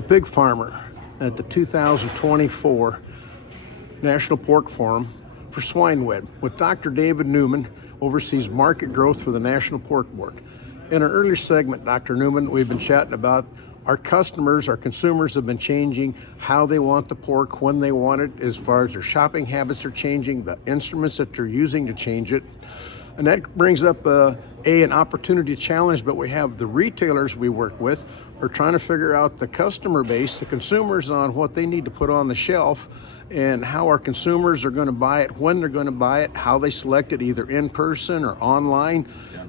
the pig farmer at the 2024 National Pork Forum for Swine with Dr. David Newman, oversees market growth for the National Pork Board. In our earlier segment, Dr. Newman, we've been chatting about our customers, our consumers have been changing how they want the pork, when they want it, as far as their shopping habits are changing, the instruments that they're using to change it. And that brings up an opportunity challenge, but we have the retailers we work with are trying to figure out the customer base, the consumers, on what they need to put on the shelf and how our consumers are going to buy it, when they're going to buy it, how they select it, either in person or online.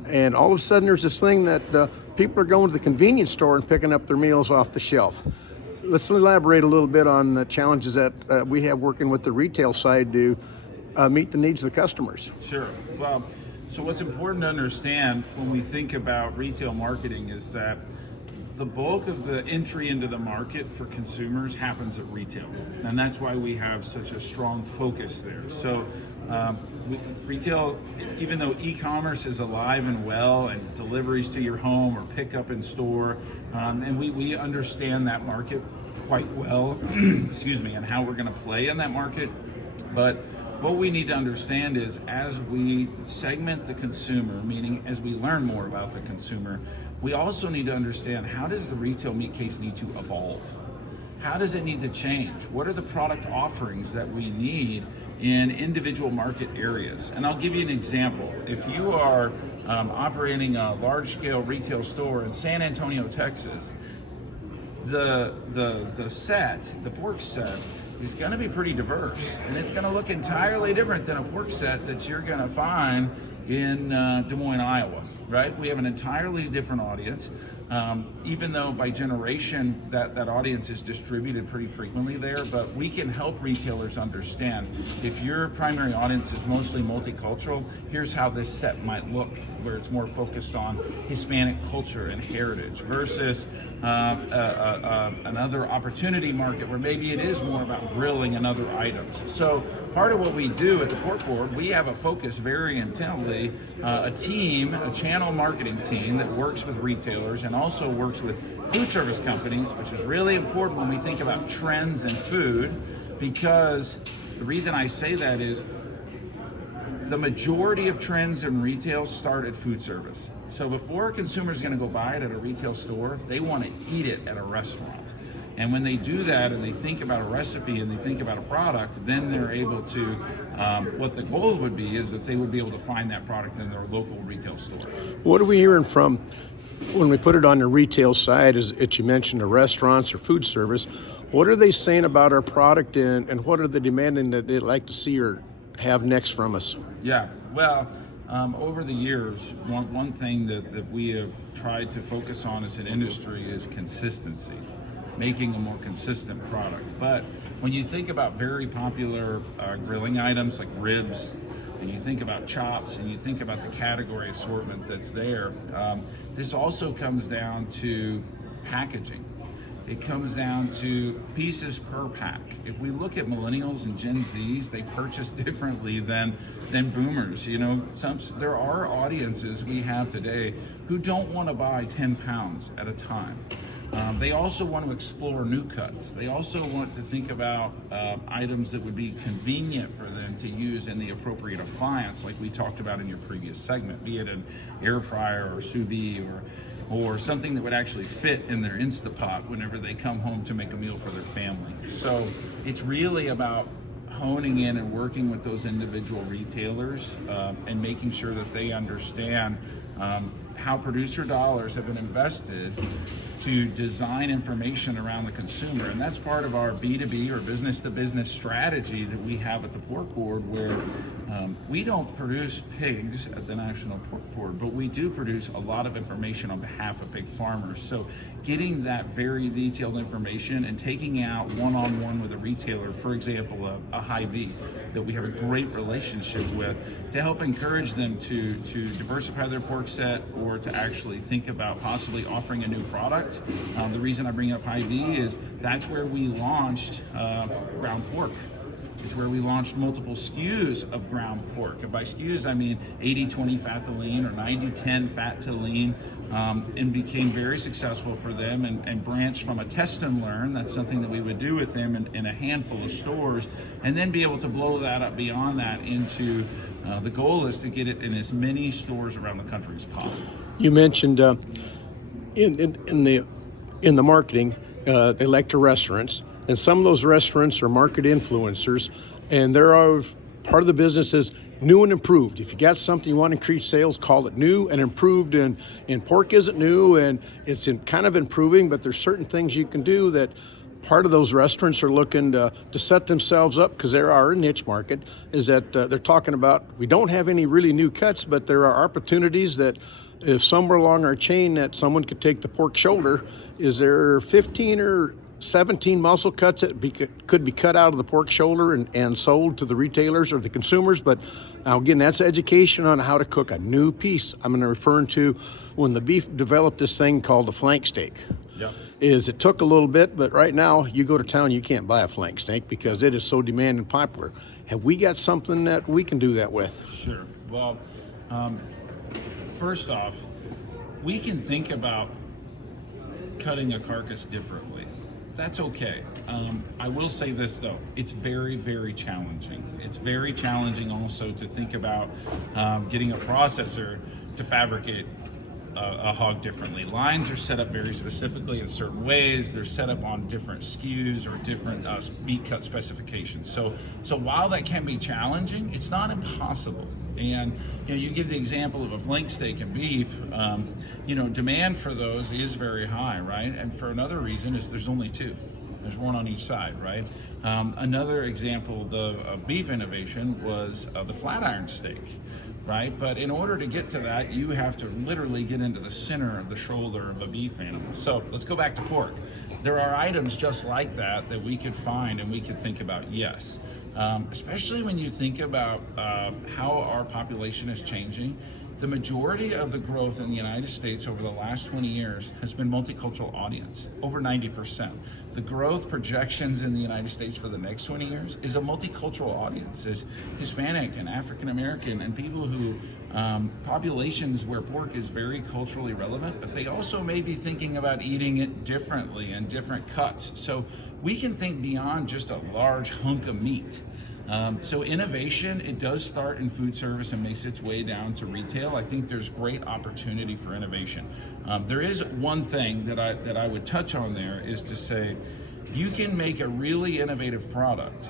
And all of a sudden there's this thing that people are going to the convenience store and picking up their meals off the shelf. Let's elaborate a little bit on the challenges that we have working with the retail side to meet the needs of the customers. Sure. Well, so what's important to understand when we think about retail marketing is that the bulk of the entry into the market for consumers happens at retail. And that's why we have such a strong focus there. So retail, even though e-commerce is alive and well and deliveries to your home or pickup in store, and we understand that market quite well, excuse me, and how we're going to play in that market. But what we need to understand is as we segment the consumer, meaning as we learn more about the consumer, we also need to understand, how does the retail meat case need to evolve? How does it need to change? What are the product offerings that we need in individual market areas? And I'll give you an example. If you are operating a large-scale retail store in San Antonio, Texas, the pork set is going to be pretty diverse, and it's going to look entirely different than a pork set that you're going to find in Des Moines, Iowa, right? We have an entirely different audience, even though by generation that audience is distributed pretty frequently there, but we can help retailers understand, if your primary audience is mostly multicultural, here's how this set might look, where it's more focused on Hispanic culture and heritage versus another opportunity market where maybe it is more about grilling and other items. So part of what we do at the Pork Board, we have a focus very intently, a channel marketing team that works with retailers and also works with food service companies, which is really important when we think about trends in food, because the reason I say that is the majority of trends in retail start at food service. So before a consumer is going to go buy it at a retail store, they want to eat it at a restaurant. And when they do that and they think about a recipe and they think about a product, then they're able to, what the goal would be is that they would be able to find that product in their local retail store. What are we hearing from, when we put it on the retail side, is it, you mentioned the restaurants or food service, what are they saying about our product and what are they demanding that they'd like to see or have next from us? Yeah, well, over the years, one thing that we have tried to focus on as an industry is consistency, making a more consistent product. But when you think about very popular grilling items like ribs, and you think about chops, and you think about the category assortment that's there, this also comes down to packaging. It comes down to pieces per pack. If we look at millennials and Gen Zs, they purchase differently than boomers. You know, there are audiences we have today who don't want to buy 10 pounds at a time. They also want to explore new cuts. They also want to think about items that would be convenient for them to use in the appropriate appliance, like we talked about in your previous segment, be it an air fryer or sous vide or something that would actually fit in their Instapot whenever they come home to make a meal for their family. So it's really about honing in and working with those individual retailers and making sure that they understand how producer dollars have been invested to design information around the consumer. And that's part of our B2B or business to business strategy that we have at the Pork Board, where we don't produce pigs at the National Pork Board, but we do produce a lot of information on behalf of pig farmers. So getting that very detailed information and taking out one-on-one with a retailer, for example, a Hy-Vee that we have a great relationship with, to help encourage them to diversify their pork set or to actually think about possibly offering a new product. The reason I bring up Hy-Vee is that's where we launched ground pork. is where we launched multiple SKUs of ground pork. And by SKUs, I mean 80-20 fat to lean or 90-10 fat to lean, and became very successful for them and branched from a test and learn. That's something that we would do with them in a handful of stores, and then be able to blow that up beyond that into the goal is to get it in as many stores around the country as possible. You mentioned in the marketing, they like to restaurants, and some of those restaurants are market influencers, and there are part of the business is new and improved. If you got something you want to increase sales, call it new and improved. And pork isn't new, and it's kind of improving, but there's certain things you can do that part of those restaurants are looking to set themselves up, because there are a niche market, is that they're talking about, we don't have any really new cuts, but there are opportunities that if somewhere along our chain that someone could take the pork shoulder, is there 15 or 17 muscle cuts that could be cut out of the pork shoulder and sold to the retailers or the consumers. But now again, that's education on how to cook a new piece. I'm going to refer to when the beef developed this thing called a flank steak. Yep. Is it took a little bit, but right now you go to town, you can't buy a flank steak because it is so demanded and popular. Have we got something that we can do that with? Sure. Well, first off, we can think about cutting a carcass differently. That's okay. I will say this though, it's very, very challenging. It's very challenging also to think about getting a processor to fabricate a hog differently. Lines are set up very specifically in certain ways. They're set up on different SKUs or different meat cut specifications. So while that can be challenging, it's not impossible. And you give the example of a flank steak and beef. Demand for those is very high, right? And for another reason is there's only two. There's one on each side, right? Another example of beef innovation was the flat iron steak, right? But in order to get to that, you have to literally get into the center of the shoulder of a beef animal. So let's go back to pork. There are items just like that we could find and we could think about, yes. Especially when you think about how our population is changing. The majority of the growth in the United States over the last 20 years has been multicultural audience, over 90%. The growth projections in the United States for the next 20 years is a multicultural audience, is Hispanic and African American and people who, populations where pork is very culturally relevant, but they also may be thinking about eating it differently and different cuts. So we can think beyond just a large hunk of meat. So innovation, it does start in food service and makes its way down to retail. I think there's great opportunity for innovation. There is one thing that I would touch on there is to say, you can make a really innovative product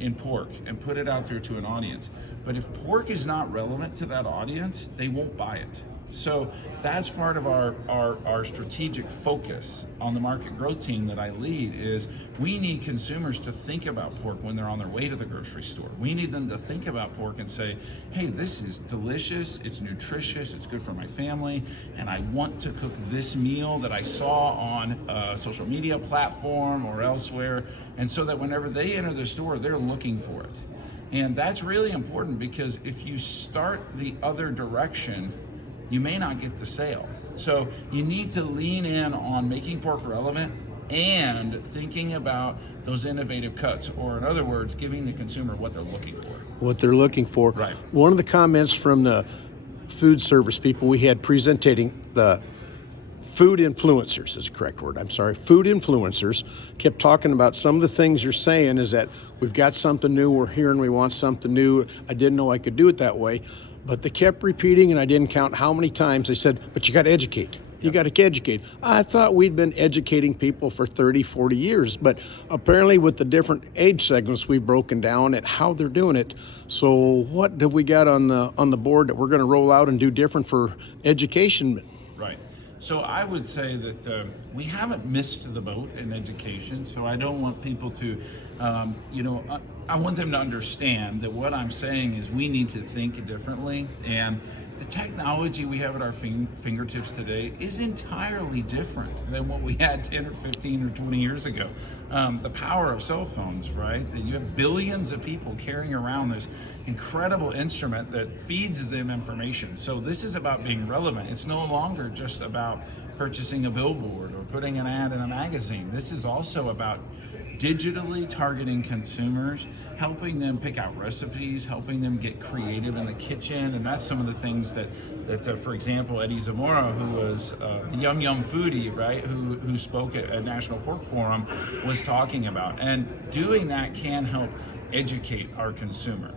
in pork and put it out there to an audience. But if pork is not relevant to that audience, they won't buy it. So that's part of our strategic focus on the market growth team that I lead is we need consumers to think about pork when they're on their way to the grocery store. We need them to think about pork and say, hey, this is delicious, it's nutritious, it's good for my family, and I want to cook this meal that I saw on a social media platform or elsewhere, and so that whenever they enter the store, they're looking for it. And that's really important because if you start the other direction, you may not get the sale. So you need to lean in on making pork relevant and thinking about those innovative cuts, or in other words, giving the consumer what they're looking for. What they're looking for. Right. One of the comments from the food service people we had presenting, the food influencers is the correct word, I'm sorry, food influencers kept talking about some of the things you're saying is that we've got something new, we're here and we want something new, I didn't know I could do it that way. But they kept repeating, and I didn't count how many times they said, but you got to educate. You got to educate. I thought we'd been educating people for 30, 40 years, but apparently with the different age segments, we've broken down at how they're doing it. So what have we got on the board that we're going to roll out and do different for education? Right. So I would say that we haven't missed the boat in education. So I don't want people to, I want them to understand that what I'm saying is we need to think differently. And the technology we have at our fingertips today is entirely different than what we had 10 or 15 or 20 years ago. The power of cell phones, right? That you have billions of people carrying around this incredible instrument that feeds them information. So this is about being relevant. It's no longer just about purchasing a billboard or putting an ad in a magazine. This is also about digitally targeting consumers, helping them pick out recipes, helping them get creative in the kitchen. And that's some of the things that for example, Eddie Zamora, who was the Yum Yum foodie, right, who spoke at National Pork Forum, was talking about. And doing that can help educate our consumer.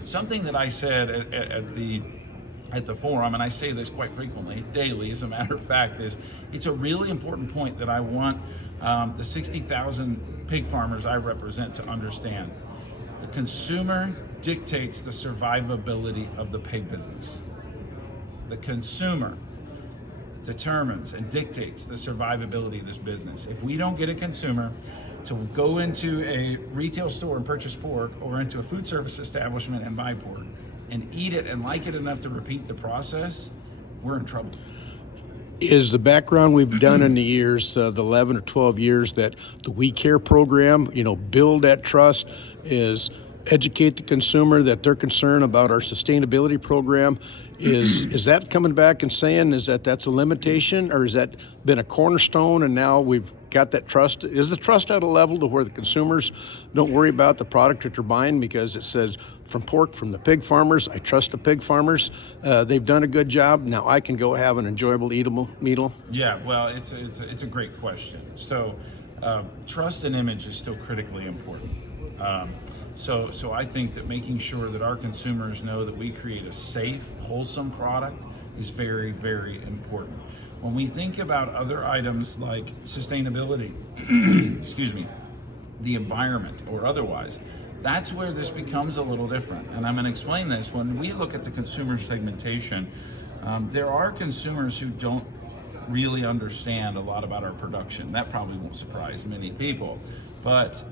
Something that I said at the forum, and I say this quite frequently, daily as a matter of fact, is it's a really important point that I want the 60,000 pig farmers I represent to understand. The consumer dictates the survivability of the pig business. The consumer determines and dictates the survivability of this business. If we don't get a consumer to go into a retail store and purchase pork, or into a food service establishment and buy pork, and eat it and like it enough to repeat the process, we're in trouble. Is the background we've done in the years, the 11 or 12 years, that the We Care program, build that trust, is educate the consumer that they're concerned about our sustainability program? Is that coming back and saying that's a limitation, or has that been a cornerstone and now we've got that trust? Is the trust at a level to where the consumers don't worry about the product that they're buying because it says from the pig farmers, I trust the pig farmers, they've done a good job, now I can go have an enjoyable, eatable meal? Yeah, well, it's a great question. So trust and image is still critically important. So I think that making sure that our consumers know that we create a safe, wholesome product is very, very important. When we think about other items like sustainability, excuse me, the environment or otherwise, that's where this becomes a little different. And I'm going to explain this. When we look at the consumer segmentation, there are consumers who don't really understand a lot about our production. That probably won't surprise many people, but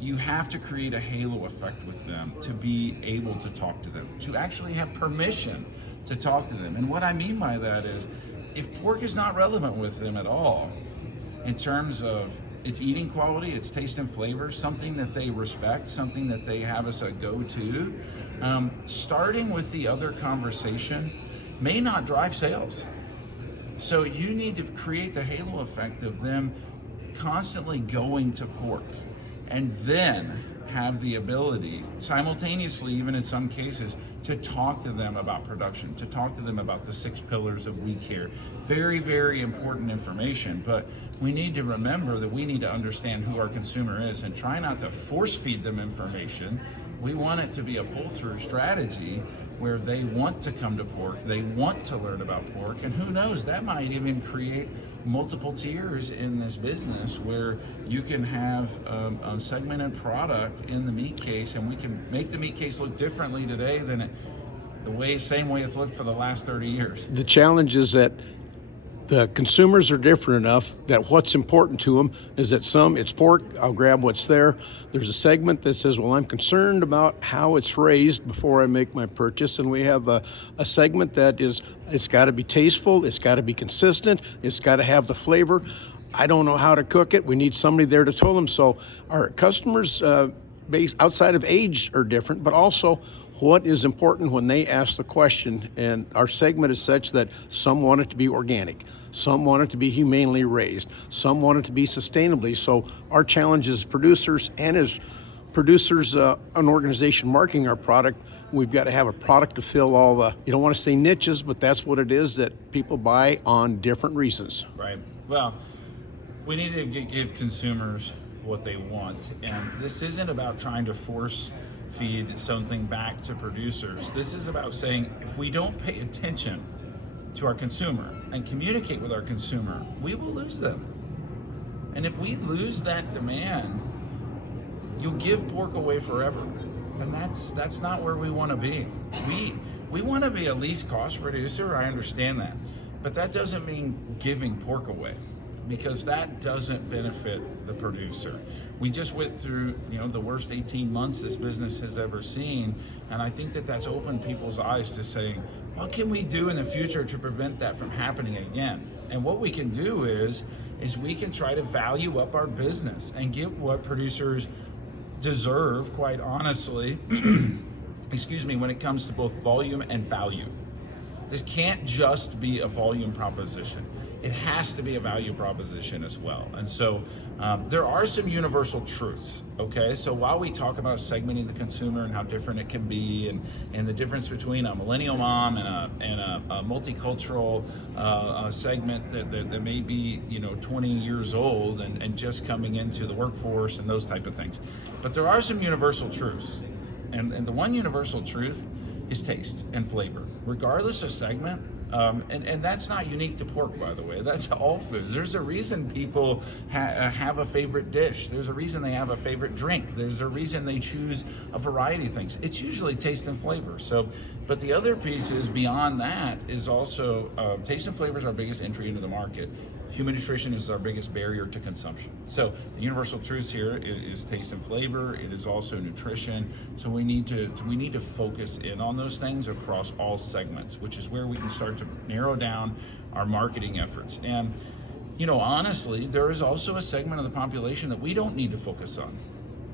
you have to create a halo effect with them to be able to talk to them, to actually have permission to talk to them. And what I mean by that is, if pork is not relevant with them at all, in terms of its eating quality, its taste and flavor, something that they respect, something that they have as a go-to, starting with the other conversation may not drive sales. So you need to create the halo effect of them constantly going to pork, and then have the ability, simultaneously, even in some cases, to talk to them about production, to talk to them about the 6 pillars of We Care. Very, very important information, but we need to remember that we need to understand who our consumer is and try not to force feed them information. We want it to be a pull-through strategy where they want to come to pork, they want to learn about pork, and who knows, that might even create multiple tiers in this business where you can have a segmented product in the meat case, and we can make the meat case look differently today than same way it's looked for the last 30 years. The challenge is that the consumers are different enough that what's important to them is that it's pork, I'll grab what's there. There's a segment that says, well, I'm concerned about how it's raised before I make my purchase. And we have a segment that is, it's got to be tasteful, it's got to be consistent, it's got to have the flavor. I don't know how to cook it. We need somebody there to tell them. So our customers, based outside of age, are different, but also what is important when they ask the question. And our segment is such that some want it to be organic, some want it to be humanely raised, some want it to be sustainably. So our challenge as producers, and as producers, an organization marketing our product, we've got to have a product to fill all the, you don't want to say niches, but that's what it is that people buy on different reasons. Right. Well, we need to give consumers what they want. And this isn't about trying to force feed something back to producers. This is about saying, if we don't pay attention to our consumer and communicate with our consumer, we will lose them. And if we lose that demand, you'll give pork away forever. And that's not where we want to be. We want to be a least cost producer, I understand that. But that doesn't mean giving pork away. because that doesn't benefit the producer. We just went through, the worst 18 months this business has ever seen, and I think that that's opened people's eyes to saying, what can we do in the future to prevent that from happening again? And what we can do is we can try to value up our business and get what producers deserve, quite honestly, excuse me, when it comes to both volume and value. This can't just be a volume proposition. It has to be a value proposition as well. And so there are some universal truths, okay? So while we talk about segmenting the consumer and how different it can be, and the difference between a millennial mom and a multicultural segment that may be 20 years old and just coming into the workforce and those type of things. But there are some universal truths. And the one universal truth is taste and flavor, regardless of segment. And that's not unique to pork, by the way. That's all foods. There's a reason people have a favorite dish. There's a reason they have a favorite drink. There's a reason they choose a variety of things. It's usually taste and flavor. So, but the other piece is beyond that is also taste and flavor is our biggest entry into the market. Human nutrition is our biggest barrier to consumption. So the universal truth here is taste and flavor. It is also nutrition. So we need to focus in on those things across all segments, which is where we can start to narrow down our marketing efforts. And honestly, there is also a segment of the population that we don't need to focus on.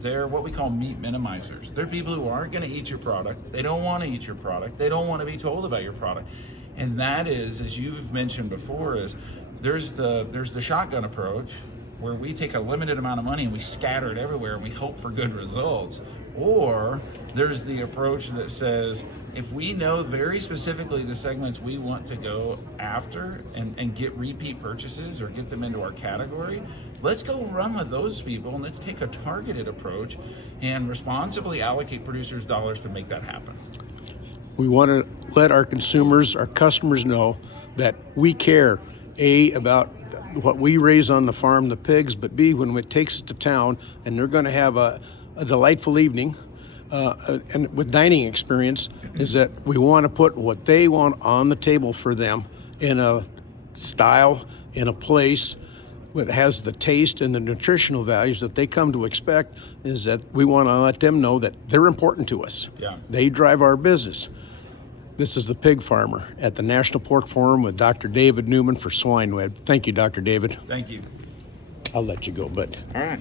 They're what we call meat minimizers. They're people who aren't going to eat your product. They don't want to eat your product. They don't want to be told about your product. And that is, as you've mentioned before, is there's the shotgun approach, where we take a limited amount of money and we scatter it everywhere and we hope for good results. Or there's the approach that says, if we know very specifically the segments we want to go after and get repeat purchases or get them into our category, let's go run with those people and let's take a targeted approach and responsibly allocate producers' dollars to make that happen. We want to let our consumers, our customers know that we care, A, about what we raise on the farm, the pigs, but B, when it takes us to town and they're going to have a delightful evening and with dining experience, is that we want to put what they want on the table for them in a style, in a place that has the taste and the nutritional values that they come to expect. Is that we want to let them know that they're important to us. Yeah. They drive our business. This is the Pig Farmer at the National Pork Forum with Dr. David Newman for Swine Web. Thank you, Dr. David. Thank you. I'll let you go, but. All right.